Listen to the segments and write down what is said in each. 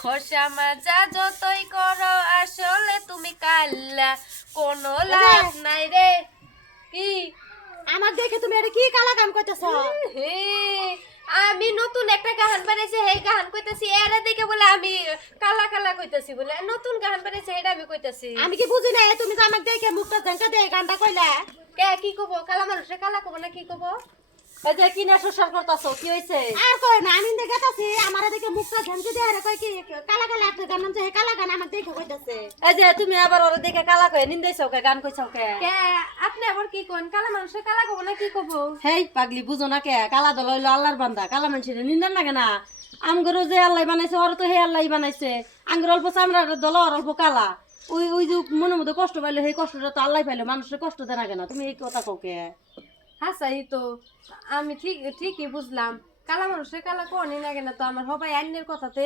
খোসা মাজা যতই করো আসলে তুমি কাল্লা, কোনো লাভ নাই রে। কি আমার দেখে তুমি এটা কি কালা কাম করতেছ? হে, আমি নতুন একটা গান বানাইছি, সেই গান কইতাছি, এরা দেখে বলে আমি কালা কালা কইতাছি, বলে নতুন গান বানাইছে এটা আমি কইতাছি। আমি কি বুঝি না তুমি যে আমাকে দেখে মুখটা ঝাঙ্কা দিয়ে গানটা কইলা? কে কি কব? কালা মানুষে কালা কব না কি কব? এই যে কি না সুসার করতাছো, কি হইছে? আর কই না, আমি দেখে গেতাছি আমার দেখে মুখটা ঝাঙ্কা দিয়ে আরে কই কি কালা কালা একটা গান নাম যে কালা গান আমাকে দেখে কইতাছে। এই যে তুমি আবার ওরে দেখে কালা কয়ে নিন্দাইছো কে, গান কইছো কে? কে আপনি আবার কি কোন? কালা মানুষে কালা কব না কি কব? হেই পাগলি, বুঝো না কে? কালা দল হইলো আল্লাহর বান্দা, কালা মানুষের নিন্দার লাগে না। আমগরও যে আল্লাহ বানাইছে ওর তো হে আল্লাহ বানাইছে। আঙ্গুর অল্প চামড়ার দল আর অল্প কালা। ওই ওই যে মনের মধ্যে কষ্ট পাইলো, সেই কষ্টটা তো আল্লাহ পাইলো, মানুষের কষ্ট দেয় না কেন? তুমি এই কথা কও কে? হাসাই তো আমি ঠিকই বুঝলাম, কালা মানুষে কালা কোনি না কেন, তো আমার সবাই আইনের কথাতে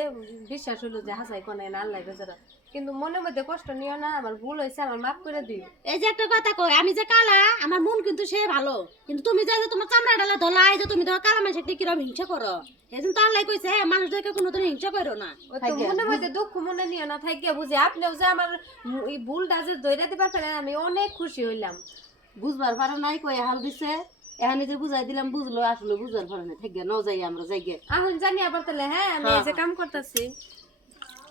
বিশ্বাস হইলো যে হাসাই কোনে না আল্লাহ বেচারা। কিন্তু মনের মধ্যে কষ্ট নিও না, আমার ভুল হয়েছে, আমার মাফ করে দিও। এই যে একটা কথা কই, আমি যে কালা আমার মন কিন্তু সে ভালো, কিন্তু তুমি যে তোমার চামড়া ডালা ধলাই যে তুমি তো কালা মানুষের কি কিরম হিংসা করো, সেদিন তো আল্লাহ কইছে মানুষ দেখে কোনোদিন হিংসা করো না। ওই তো মনের মধ্যে দুঃখ মনে নিও না, থাকিয়া বুঝি আপনিও যে আমার এই ভুলটা যে ধইরা দিবার পারেন, আমি অনেক খুশি হইলাম। বুঝবার পারো নাই কয়ে হাল দিছে, এখানে যে বুঝাই দিলাম বুঝলো, আসলে বুঝবার পারো না। থেকে ন যাই আমরা যাই গে। এখন জানি আবার তাহলে, হ্যাঁ আমি এই যে কাম করতেছি।